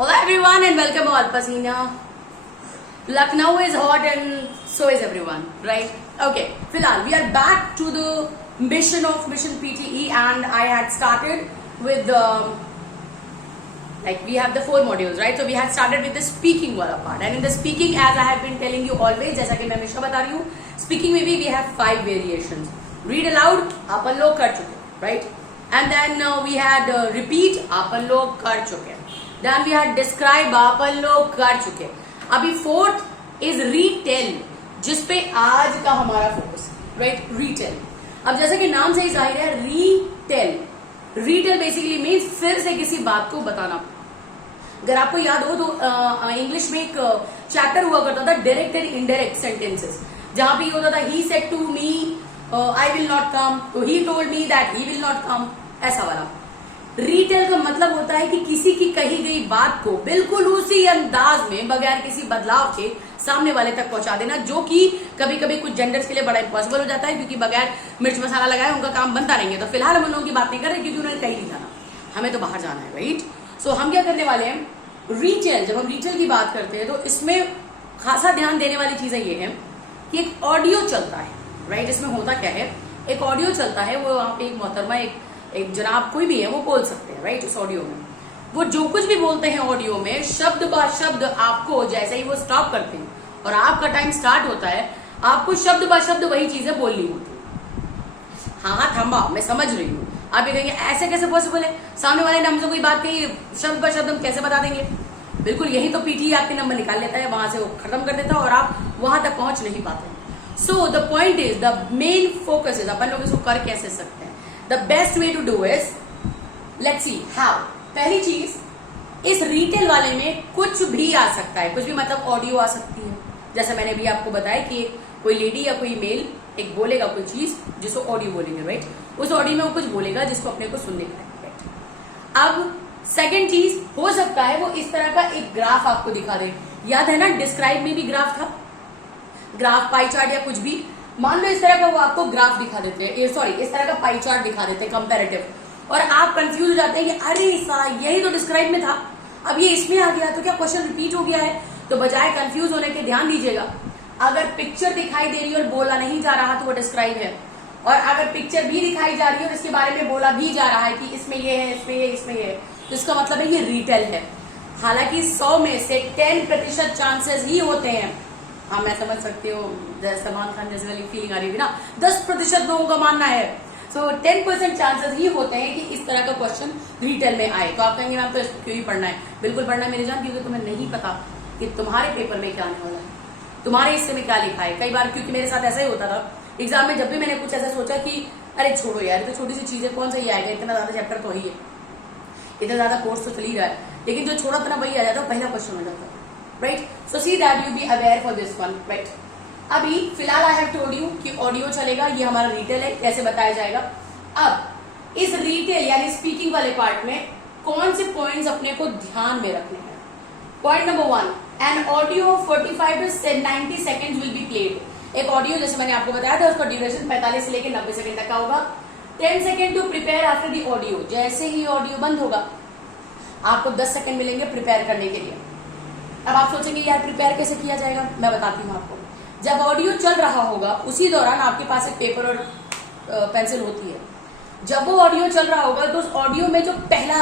Hello everyone and welcome all Pasina. Lucknow is hot and so is everyone, right? Okay, Filal, we are back to the mission of Mission PTE and I had started with we have the 4 modules, right? So we had started with the speaking wala part, and in the speaking, as I have been telling you always, जैसा कि मैं हमेशा बता रही हूँ, speaking में भी we have 5 variations. Read aloud, अपन लोग कर चुके, right? And then we had repeat, अपन लोग कर चुके. Then we had describe, अपन लोग कर चुके. अभी 4th is retell, जिसपे आज का हमारा फोकस, right? Retell. अब जैसे कि नाम से ही जाहिर है, retell. रीटेल बेसिकली मीन्स फिर से किसी बात को बताना. अगर आपको याद हो तो इंग्लिश में एक चैप्टर हुआ करता था डायरेक्ट एंड इनडायरेक्ट सेंटेंसेस, जहां पे होता था he said to me I will not come, तो he told me that he will not come, ऐसा वाला. रीटेल का मतलब होता है कि किसी की कही गई बात को बिल्कुल उसी अंदाज में बगैर किसी बदलाव के सामने वाले तक पहुंचा देना, जो कि कभी कभी कुछ जेंडर्स के लिए बड़ा इम्पॉसिबल हो जाता है, क्योंकि बगैर मिर्च मसाला लगाए उनका काम बनता नहीं है. तो फिलहाल हम उन लोगों की बात नहीं कर रहे, क्योंकि उन्हें कहीं नहीं जाना, हमें तो बाहर जाना है, राइट? सो हम क्या करने वाले हैं, रीटेल. जब हम रीटेल की बात करते हैं तो इसमें खासा ध्यान देने वाली चीजें ये है कि एक ऑडियो चलता है, राइट? इसमें होता क्या है, एक ऑडियो चलता है, वो वहां पे एक मोहतरमा एक जनाब कोई भी है वो बोल सकते हैं, राइट? उस ऑडियो में वो जो कुछ भी बोलते हैं ऑडियो में, शब्द बा शब्द आपको जैसे ही वो स्टॉप करते हैं और आपका टाइम स्टार्ट होता है, आपको शब्द बा शब्द वही चीजें बोलनी होती है. हाँ थम्बा, मैं समझ रही हूँ. आप ये कहेंगे ऐसे कैसे पॉसिबल है, सामने वाले ने हमसे कोई बात कही, शब्द बा शब्द हम कैसे बता देंगे? बिल्कुल यही तो पीटी आपके नंबर निकाल लेता है, वहां से वो खत्म कर देता है और आप वहां तक पहुंच नहीं पाते. So the point is, the main focus is, अपन लोग इसको कर कैसे सकते हैं. The best way to do is, let's see how. पहली चीज, इस रिटेल वाले में कुछ भी आ सकता है. कुछ भी मतलब ऑडियो आ सकती है, जैसे मैंने भी आपको बताया कि कोई लेडी या कोई मेल एक बोलेगा कोई चीज जिसको ऑडियो बोलेंगे, राइट? उस ऑडियो में वो कुछ बोलेगा जिसको अपने को सुनने का है, राइट? अब सेकंड चीज हो सकता है वो इस तरह का एक ग्राफ आपको दिखा दे. याद है ना, डिस्क्राइब में भी ग्राफ था, ग्राफ पाई चार्ट या कुछ भी. मान लो इस तरह का वो आपको ग्राफ दिखा देते हैं, सॉरी इस तरह का पाई चार्ट दिखा देते हैं कंपैरेटिव, और आप कंफ्यूज हो जाते हैं कि अरे साहब यही तो डिस्क्राइब में था, अब ये इसमें आ गया, तो क्या क्वेश्चन रिपीट हो गया है? तो बजाय कंफ्यूज होने के ध्यान दीजिएगा, अगर पिक्चर दिखाई दे रही है और बोला नहीं जा रहा तो वो डिस्क्राइब है, और अगर पिक्चर भी दिखाई जा रही है और इसके बारे में बोला भी जा रहा है कि इसमें ये है, इसमें ये, इसमें ये है, तो इसका मतलब है ये रिटेल है. हालांकि 100 में से 10% चांसेस ही होते हैं, हाँ मैं समझ सकती हूँ, सलमान खान जैसे वाली फीलिंग आ रही है ना, 10% लोगों का मानना है. सो 10% चांसेस ही होते हैं कि इस तरह का क्वेश्चन रिटेल में आए. तो आप कहेंगे मैम तो इसको क्यों ही पढ़ना है? बिल्कुल पढ़ना है मेरी जान, क्योंकि तुम्हें नहीं पता कि तुम्हारे पेपर में क्या आने वाला है, तुम्हारे हिस्से में क्या लिखा है. कई बार क्योंकि मेरे साथ ऐसा ही होता था एग्जाम में, जब भी मैंने कुछ ऐसा सोचा कि अरे छोड़ो यार, तो छोटी सी चीज है, कौन सा ये आएगा, इतना ज्यादा चैप्टर तो ही है, इतना ज्यादा कोर्स तो चल ही रहा है, लेकिन जो छोड़ा था ना वही आ जाता, पहला क्वेश्चन हो जाता, right? So see that you be aware for this one, right? अभी फिलहाल आई हैव टोल्ड यू कि ऑडियो चलेगा, ये हमारा रिटेल है, कैसे बताया जाएगा. अब इस रिटेल यानी स्पीकिंग वाले पार्ट में कौन से पॉइंट्स अपने को ध्यान में रखने हैं. Point number 1, an audio 45 to 90 second will be played. एक ऑडियो जैसे मैंने आपको बताया था उसका ड्यूरेशन 45 से लेकर 90 सेकंड तक का होगा. 10 second to prepare after the audio. जैसे ही ऑडियो बंद होगा आपको 10 सेकेंड मिलेंगे प्रिपेयर करने के लिए. अब आप सोचेंगे यार प्रिपेयर कैसे किया जाएगा, मैं बताती हूँ आपको. जब ऑडियो चल रहा होगा उसी दौरान आपके पास एक पेपर और पेंसिल होती है. जब वो ऑडियो चल रहा होगा तो उस ऑडियो में जो पहला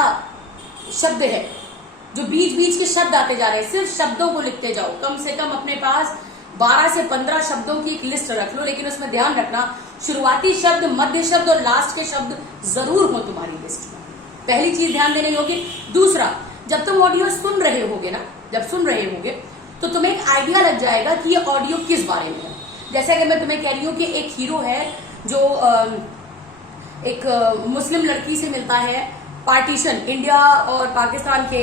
शब्द है, जो बीच बीच के शब्द आते जा रहे हैं, सिर्फ शब्दों को लिखते जाओ. कम से कम अपने पास 12 से 15 शब्दों की एक लिस्ट रख लो, लेकिन उसमें ध्यान रखना शुरुआती शब्द, मध्य शब्द और लास्ट के शब्द जरूर हो तुम्हारी लिस्ट में. पहली चीज ध्यान देने होगी. दूसरा, जब तुम ऑडियो सुन रहे होगे ना, जब सुन रहे होगे तो तुम्हें एक आइडिया लग जाएगा कि ये ऑडियो किस बारे में है. जैसे अगर मैं तुम्हें कह रही हूँ कि एक हीरो है जो एक मुस्लिम लड़की से मिलता है पार्टीशन, इंडिया और पाकिस्तान के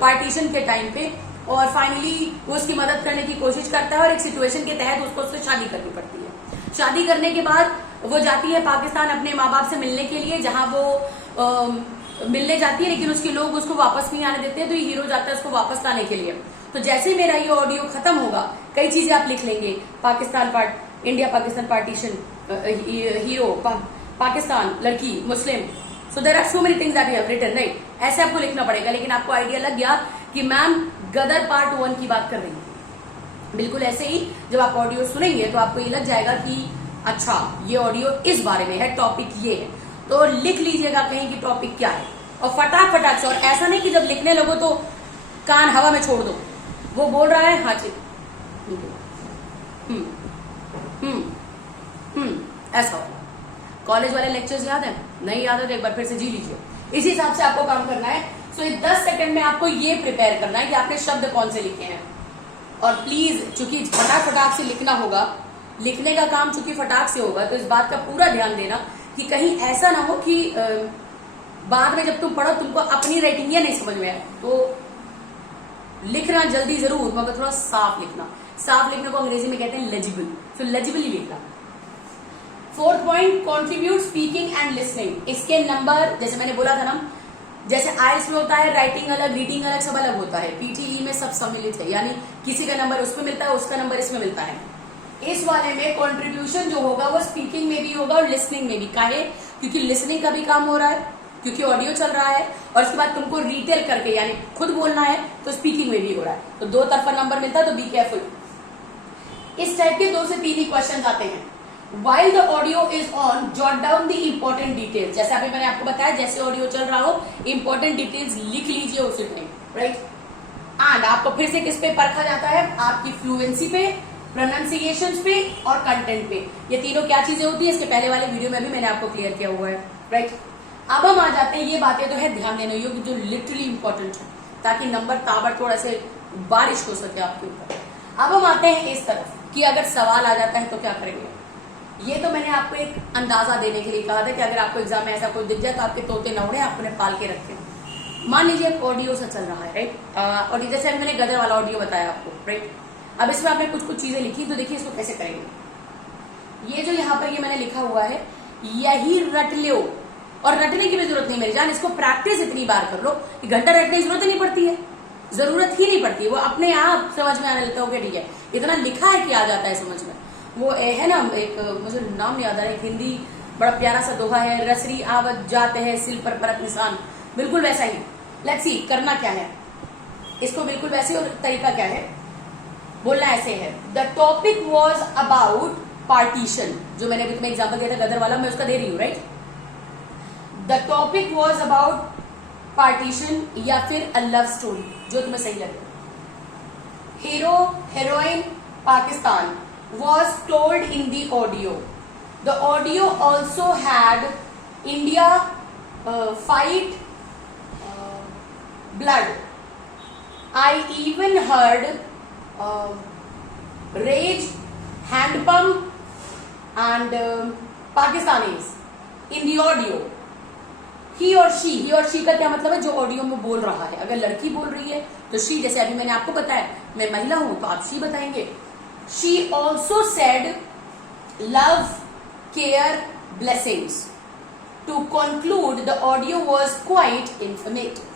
पार्टीशन के टाइम पे, और फाइनली वो उसकी मदद करने की कोशिश करता है और एक सिचुएशन के तहत उसको उससे शादी करनी पड़ती है. शादी करने के बाद वो जाती है पाकिस्तान अपने माँ बाप से मिलने के लिए, जहां वो मिलने जाती है, लेकिन उसके लोग उसको वापस नहीं आने देते, तो ये हीरो जाता है उसको वापस लाने के लिए. तो जैसे ही मेरा ये ऑडियो खत्म होगा, कई चीजें आप लिख लेंगे, Pakistan India Pakistan partition, hero Pakistan, लड़की Muslim, so there are so many things that you have written, right? ऐसे आपको लिखना पड़ेगा, लेकिन आपको आइडिया लग गया कि मैम गदर पार्ट 1 की बात कर रही है। बिल्कुल ऐसे ही जब आप ऑडियो सुनेंगे तो आपको ये लग जाएगा कि अच्छा ये ऑडियो इस बारे में है, टॉपिक ये है, तो लिख लीजिएगा कहीं कि टॉपिक क्या है और फटाफट से। और ऐसा नहीं कि जब लिखने लगो तो कान हवा में छोड़ दो, वो बोल रहा है हाँ जी ऐसा हो। कॉलेज वाले लेक्चर्स याद है? नहीं याद है तो एक बार फिर से जी लीजिए। इसी हिसाब से आपको काम करना है। सो 10 सेकंड में आपको ये प्रिपेयर करना है कि आपने शब्द कौन से लिखे हैं। और प्लीज चूंकि फटाक से लिखना होगा, लिखने का काम चूंकि फटाक से होगा, तो इस बात का पूरा ध्यान देना कि कहीं ऐसा ना हो कि बाद में जब तुम पढ़ो तुमको अपनी राइटिंग नहीं समझ में आए। तो लिखना जल्दी जरूर, मगर थोड़ा साफ लिखना। साफ लिखने को अंग्रेजी में कहते हैं लेजिबल, तो लेजिबली लिखना। 4th point, contribute speaking and listening. इसके नंबर जैसे मैंने बोला था ना, जैसे आइल्स में होता है राइटिंग अलग, रीडिंग अलग, सब अलग होता है। पीटीई में सब सम्मिलित है, यानी किसी का नंबर उसमें मिलता है, उसका नंबर इसमें मिलता है। इस वाले में कंट्रीब्यूशन जो होगा वो स्पीकिंग में भी होगा और लिसनिंग में भी। काहे? क्योंकि लिसनिंग का भी काम हो रहा है, क्योंकि ऑडियो चल रहा है, और उसके बाद तुमको रिटेल करके यानी खुद बोलना है, तो स्पीकिंग में भी हो रहा है। तो 2 तरफा नंबर मिलता है, तो बी केयरफुल। इस टाइप के 2 से 3 ही क्वेश्चन आते हैं। While the audio is on, jot down the important details। जैसे अभी मैंने आपको बताया, जैसे ऑडियो चल रहा हो important details लिख लीजिए उसी टाइम, राइट। एंड आपको फिर से किस पे परखा जाता है? आपकी फ्लुएंसी पे, प्रोनाउंसिएशंस पे और कंटेंट पे। ये तीनों क्या चीजें होती है, इसके पहले वाले वीडियो में भी मैंने आपको क्लियर किया हुआ है, राइट। अब हम आ जाते हैं, ये बातें तो है ध्यान देने योग्य जो लिटरली इंपॉर्टेंट है, ताकि नंबर ताबड़तोड़ से बारिश हो सके आपके ऊपर। अब हम आते हैं इस तरफ कि अगर सवाल आ जाता है तो क्या करेंगे। ये तो मैंने आपको एक अंदाजा देने के लिए कहा था कि अगर आपको एग्जाम में ऐसा कुछ दिख जाए तो आपके तोते नौड़े आपने पाल के रखे। मान लीजिए ऑडियो से चल रहा है, राइट। और जैसे अभी मैंने गदर वाला ऑडियो बताया आपको, राइट। अब इसमें आपने कुछ चीजें लिखी, तो देखिए इसको कैसे करेंगे। ये जो यहाँ पर ये मैंने लिखा हुआ है, यही रट लो। और रटने की भी जरूरत नहीं मेरी जान, इसको प्रैक्टिस इतनी बार कर लो कि घंटा रटने की जरूरत नहीं पड़ती है, जरूरत ही नहीं पड़ती, वो अपने आप समझ में आने लगता है। ओके ठीक है, इतना लिखा है कि आ जाता है समझ में। वो है ना, एक मुझे नाम नहीं याद आ रहा है, हिंदी बड़ा प्यारा सा दोहा है, रसरी आवत जाते हैं सिल पर परत निशान, बिल्कुल वैसा ही। लेट्स सी करना क्या है इसको, बिल्कुल वैसे। और तरीका क्या है, बोलना ऐसे है, the topic was about partition. जो मैंने अभी तुम्हें एग्जाम्पल दिया था गदर वाला, मैं उसका दे रही हूँ, right. The topic was about partition, या फिर अ लव स्टोरी, जो तुम्हें सही लगे। Hero heroine Pakistan was told in the audio. The audio also had India fight blood. I even heard rage, hand pump and Pakistanis in the audio. He or she का क्या मतलब है, जो audio में बोल रहा है। अगर लड़की बोल रही है तो she, जैसे अभी मैंने आपको बताया मैं महिला हूं तो आप she बताएंगे। She also said love, care, blessings. To conclude, the audio was quite informative.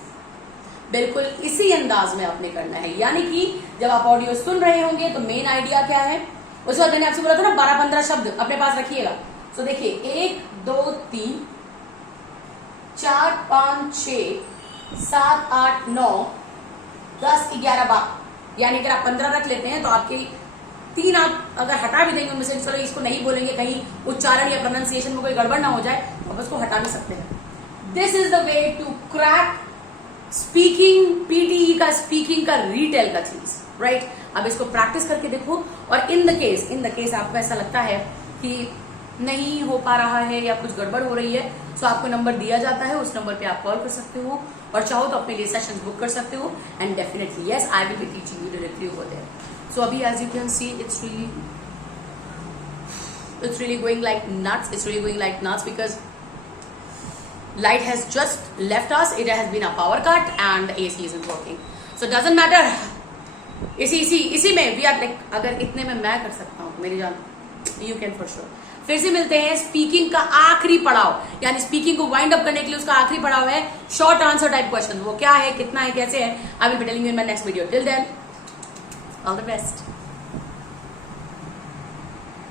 बिल्कुल इसी अंदाज में आपने करना है, यानी कि जब आप ऑडियो सुन रहे होंगे तो मेन आइडिया क्या है। उस वक्त मैंने आपसे बोला था ना 12-15 शब्द अपने पास रखिएगा। तो देखिए 1 2 3 4 5 6 7 8 9 10 11 12, यानी अगर आप 15 रख लेते हैं तो आपकी 3 आप अगर हटा भी देंगे उनमें से, चलो इसको नहीं बोलेंगे, कहीं उच्चारण या प्रोनाउंसिएशन में कोई गड़बड़ ना हो जाए, तो आप उसको हटा भी सकते हैं। This is the way to crack speaking, PTE का स्पीकिंग का रिटेल का चीज, राइट। अब इसको प्रैक्टिस करके देखो, और इन द केस आपको ऐसा लगता है कि नहीं हो पा रहा है या कुछ गड़बड़ हो रही है, तो आपको नंबर दिया जाता है, उस नंबर पे आप कॉल कर सकते हो, और चाहो तो अपने लिए सेशंस बुक कर सकते हो। And definitely yes, I will be teaching you directly over there. So Abhi, as you can see, it's really going like nuts. It's really going like nuts because light has just left us. It has been a power cut and AC isn't working. So it doesn't matter. इसी में we are like, अगर इतने में मैं कर सकता हूँ मेरी जान, you can for sure. फिर से मिलते हैं स्पीकिंग का आखिरी पड़ाव, यानी स्पीकिंग को वाइंड अप करने के लिए उसका आखिरी पड़ाव है शॉर्ट आंसर टाइप क्वेश्चन। वो क्या है, कितना है, कैसे है, I will be telling you in my next video. Till then, all the best.